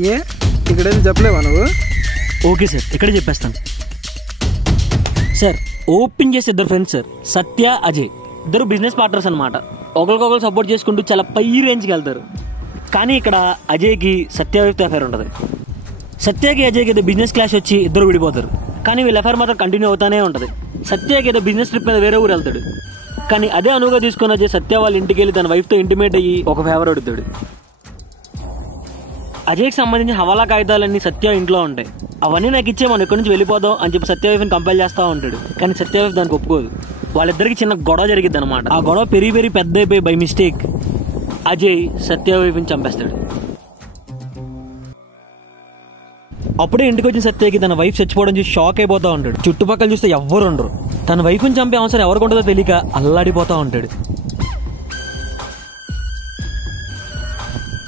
ఏ ఇక్కడేది చెప్పలేవా నువ్వు? Okay sir, ఇక్కడే చెప్పేస్తాను సార్. ఓపెన్ చేసే ఇద్దరు ఫ్రెండ్స్ సార్, సత్య అజయ్. ఇద్దరు బిజినెస్ పార్ట్నర్స్ అనమాట. ఒకరికొకరు సపోర్ట్ చేసుకుంటూ చాలా పై రేంజ్కి వెళ్తారు. కానీ ఇక్కడ అజయ్కి సత్య వైపుతో అఫైర్ ఉంటుంది. సత్యకి అజయ్కి ఏదో బిజినెస్ క్లాష్ వచ్చి ఇద్దరు విడిపోతారు. కానీ వీళ్ళ అఫైర్ మాత్రం కంటిన్యూ అవుతానే ఉంటుంది. సత్యకి ఏదో బిజినెస్ ట్రిప్ మీద వేరే ఊరు వెళ్తాడు. కానీ అదే అనువుగా తీసుకుని అజయ్ సత్య వాళ్ళ ఇంటికి వెళ్ళి తన వైఫ్తో ఇంటిమేట్ అయ్యి ఒక ఫేవర్ అడుగుతాడు. అజయ్కి సంబంధించిన హవాలా కాగితాలన్నీ సత్య ఇంట్లో ఉంటాయి. అవన్నీ నాకు ఇచ్చే మనం ఇక్కడి నుంచి వెళ్ళిపోదాం అని చెప్పి సత్య వైఫ్ని కంపేర్ చేస్తూ ఉంటాడు. కానీ సత్య వైఫ్ దానికి ఒప్పుకోదు. వాళ్ళిద్దరికి చిన్న గొడవ జరిగిద్ది అనమాట. ఆ గొడవ పెరిగి పెద్ద అయిపోయి బై మిస్టేక్ అజయ్ సత్య వైఫ్ని చంపేస్తాడు. అప్పుడే ఇంటికి వచ్చిన సత్యకి తన వైఫ్ చచ్చిపోవడం చూసి షాక్ అయిపోతూ ఉంటాడు. చుట్టుపక్కల చూస్తే ఎవ్వరు ఉండరు. తన వైఫ్ని చంపే అవసరం ఎవరికి ఉంటుందో తెలియక అల్లాడిపోతూ ఉంటాడు.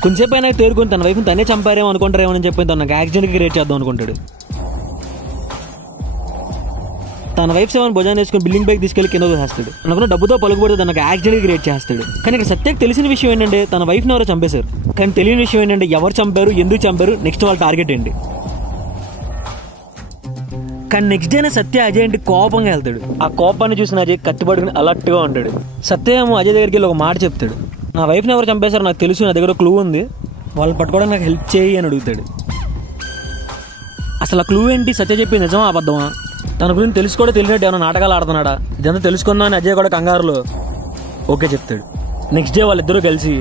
కొంచెంసేపు అయినా తేరుకొని తన వైఫ్ని తనే చంపారేమో అనుకుంటారేమో అని చెప్పి తనకు యాక్సిడెంట్కి క్రియేట్ చేద్దాం అనుకుంటాడు. తన వైఫ్ సేవన్ భుజాన్ని వేసుకుని బిల్డింగ్ పైకి తీసుకెళ్లి కింద వేస్తాడు. అనుకున్న డబ్బుతో పలుకుబడితే తనకు యాక్సిడెంట్ క్రియేట్ చేస్తాడు. కానీ ఇక్కడ సత్యకి తెలిసిన విషయం ఏంటంటే తన వైఫ్ని ఎవరో చంపేశారు. కానీ తెలియని విషయం ఏంటంటే ఎవరు చంపారు, ఎందుకు చంపారు, నెక్స్ట్ వాళ్ళ టార్గెట్ ఏంటి. కానీ నెక్స్ట్ డేనే సత్య అజయ్ ఇంటికి కోపంగా వెళ్తాడు. ఆ కోపాన్ని చూసిన అజయ్ కత్తి పట్టుకుని అలర్ట్గా ఉంటాడు. సత్య ఏమో అజయ్ దగ్గరికి వెళ్ళి ఒక మాట చెప్తాడు. నా వైఫ్ని ఎవరు చంపేశారో నాకు తెలుసు, నా దగ్గర క్లూ ఉంది, వాళ్ళని పట్టుకోవడానికి నాకు హెల్ప్ చేయి అని అడుగుతాడు. అసలు ఆ క్లూ ఏంటి, సత్య చెప్పి నిజమా అబద్ధమా, తన గురించి తెలుసుకోవడం తెలియనట్టు ఏమైనా నాటకాలు ఆడుతున్నాడా, ఇదంతా తెలుసుకుందాం అని అజయ్ కూడా కంగారులో ఓకే చెప్తాడు. నెక్స్ట్ డే వాళ్ళిద్దరూ కలిసి